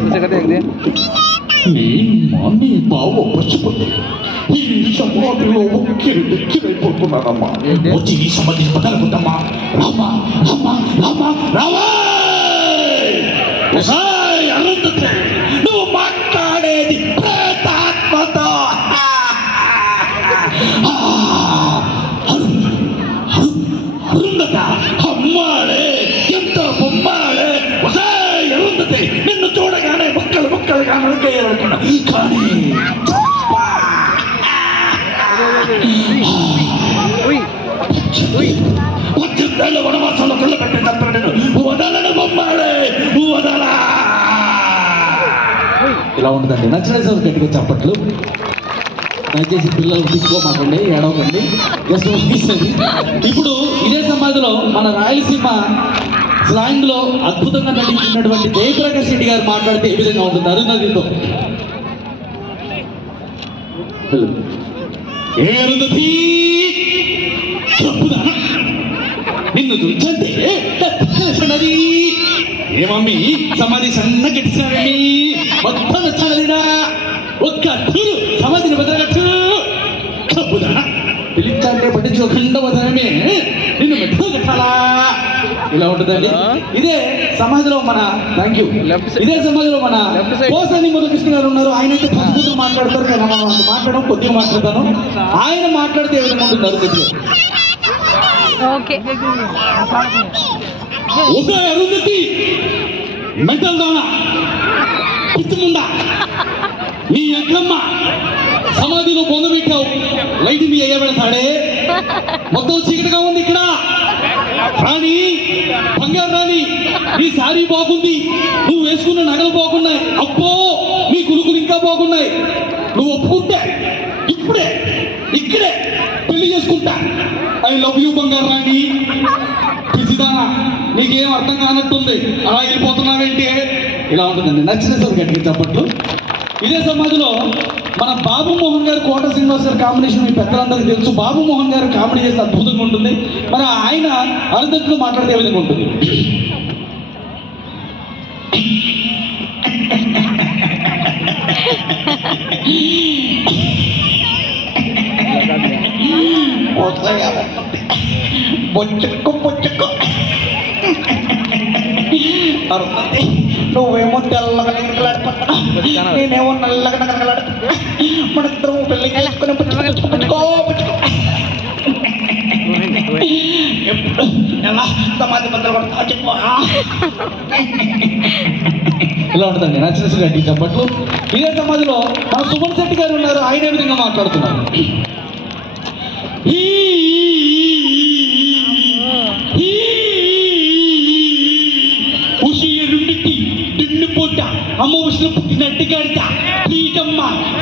Bisa kata yang dia. నీ మామి బావ పచ్చిపోతే ఈ సమాధిలో ఉక్కిరి బిక్కిరైపోతున్నానమ్మా వచ్చి ఈ సమాధి పదలుకుంటమ్మా రామా రామా రామా రామా పద్దెనిమిదేళ్ళ వనవాసంలో కళ్ళు పెట్టి తప్పను నేను వదలను బొమ్మాడే వదలా ఇలా ఉండదండి నచ్చిన సార్ గట్టిగా చప్పట్లు. దయచేసి పిల్లలు తీసుకోమాకండి ఏడవకండి. జస్ట్ ముగిస్తుంది ఇప్పుడు ఇదే సమాధిలో మన రాయలసీమ స్లాంగ్లో అద్భుతంగా నటించినటువంటి జయప్రకాష్ రెడ్డి గారు మాట్లాడితే ఏ విధంగా ఉంటుంది అరుంధతితో. ఏ నిన్ను చూచంటే తెలిసినది ఏమమ్మీ సమాధి సన్న కట్టించారని మొత్తం వచ్చానలేదా ఒక్క అద్దరు సమాధిని బదలగట్టు కప్పుదా పిలిచాంటే పట్టించుకోకుండా వదలమే నిన్ను మెట్టుకో ఇలా ఉంటుందండి. ఇదే సమాధిలో మన థ్యాంక్ యూ. ఇదే సమాధిలో మన. కోసాని మురళకృష్ణ గారు ఉన్నారు. ఆయన అయితే పసుపుతూ మాట్లాడతారు కానీ మనం అంత మాట్లాడడం కొద్దిగా మాట్లాడతాను. ఆయన మాట్లాడితే ఏ విధంగా ఉంటుంది ఒక అరుంధతి మెంటల్ దానా పిచ్చిముండా నీ అక్కమ్మ సమాధిలో పొందబెట్టావు లైట్ మీ అయ్య పెడతాడే మొత్తం చీకటిగా ఉంది ఇక్కడ. రాణి బంగారు రాణి నీ శారీ బాగుంది. నువ్వు వేసుకున్న నగలు బాగున్నాయి. అబ్బో నీ కులుకులు ఇంకా బాగున్నాయి. నువ్వు ఒప్పుకుంటే ఇప్పుడే ఇక్కడే పెళ్ళి చేసుకుంటా. ఐ లవ్ యూ బంగారు రాణి. పిచ్చిదానా నీకేం అర్థం కానట్టుంది. అలా వెళ్ళిపోతున్నావేంటి? ఇలా ఉంటుందండి. నచ్చిన సార్ గట్టిగా చెప్పట్లు ఇదే సమాజంలో మన బాబు మోహన్ గారు కోట శ్రీనివాస్ గారి కాంబినేషన్ మీ పెద్దలందరికీ తెలుసు. బాబు మోహన్ గారు కామెడీ చేస్తే అద్భుతంగా ఉంటుంది. మరి ఆయన అరుదట్లో మాట్లాడితే విధంగా ఉంటుంది? బొచ్చుకు బొచ్చుకు అరుంధతి. నువ్వేమో తెల్లగా నిగలాడిపోతున్నా నేనేమో నల్లగా నగలగలాడుతున్నా మన ఇద్దరం పెళ్ళి చేసుకుని పుచ్చుకో పుచ్చుకో పుచ్చుకో ఎప్పుడు ఎలా? సమాధి బద్దలు కొడతా చెప్పు. ఇలా ఉంటుందండి? నచ్చిన రెడ్డి చెప్పట్లు ఇదే సమాధిలో మన సుమన్ శెట్టి గారు ఉన్నారు. ఆయన విధంగా మాట్లాడుతున్నారు? ఉషియరుండిటి గాడిత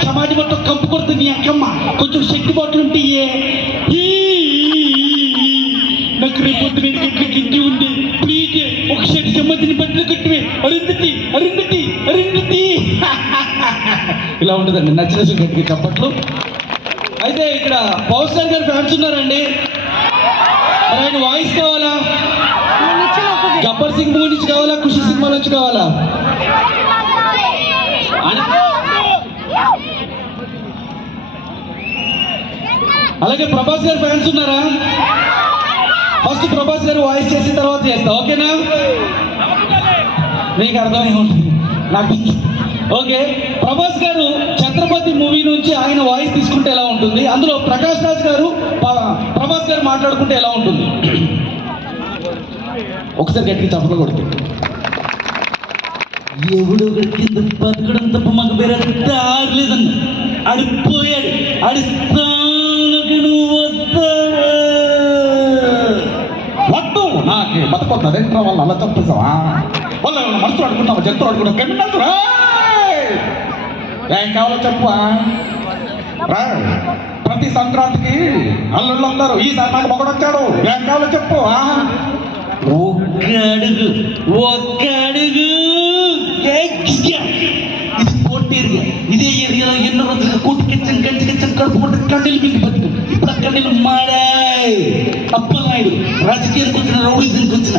సమాజం మొత్తం కంపు కొడుతుంది నీ అక్కమ్మ. కొంచెం శక్తి బాట్లు ఉంటాయే నాకు రేపు ఎనిమిది గంటలకి ఇంటి ఉంది. ప్లీజ్ ఒకసారి సమాధిని బట్టలు కట్టివే. అరుంధతి అరుంధతి అరుంధతి. ఇలా ఉంటుందండి. నచ్చిన గట్టిగా చెప్పట్లు. అయితే ఇక్కడ పవర్ స్టార్ గారి ఫ్యాన్స్ ఉన్నారండి. మరి ఆయన వాయిస్ కావాలా? గబ్బర్ సింగ్ మూవీ నుంచి కావాలా? ఖుషి సినిమా నుంచి కావాలా? అలాగే ప్రభాస్ గారు ఫ్యాన్స్ ఉన్నారా? ఫస్ట్ ప్రభాస్ గారు వాయిస్ చేసిన తర్వాత చేస్తా ఓకేనా? మీకు అర్థమై ఉంటుంది. నాకు ఓకే ప్రభాస్ గారు ఛత్రపతి మూవీ నుంచి ఆయన వాయిస్ తీసుకుంటే ఎలా ఉంటుంది? అందులో ప్రకాష్ రాజ్ గారు ప్రభాస్ గారు మాట్లాడుకుంటే ఎలా ఉంటుంది? ఒకసారి గట్టిగా చప్పట్లు కొడుతు ఎవడో ఒకటి బతకడం తప్ప మాకు వేరే దారి అడిపోయాడు అడిస్తా వద్దు నాకే బతకొద్దు అదేంట్రా వాళ్ళు అలా చంపేసావా వాళ్ళు ఏమైనా మనుషులు అడుగుతున్నావా జంతువులు అడుగుతున్నావు కెమినల్స్ ఏం కావాలో చెప్పు ప్రతి సంక్రాంతికి అల్లుళ్ళు అందరూ ఈసారి నాకు ఒకడు వచ్చాడు. ఏం కావాలో చెప్పు ఒక్క అడుగు ఒక్క అడుగు ఎగ్స్గా. ఇది పోటీరుగా ఇదే ఏరియాలో ఎన్నో రోజులుగా కూటి కిచ్చం కంచి కిచ్చం కడుపు కొట్టి కండీలు మింగి బతుకు పక్కన నిలబడి కండీలు అప్పలనాయుడు రాజకీయానికి వచ్చిన రౌడీజంకి వచ్చిన వచ్చిన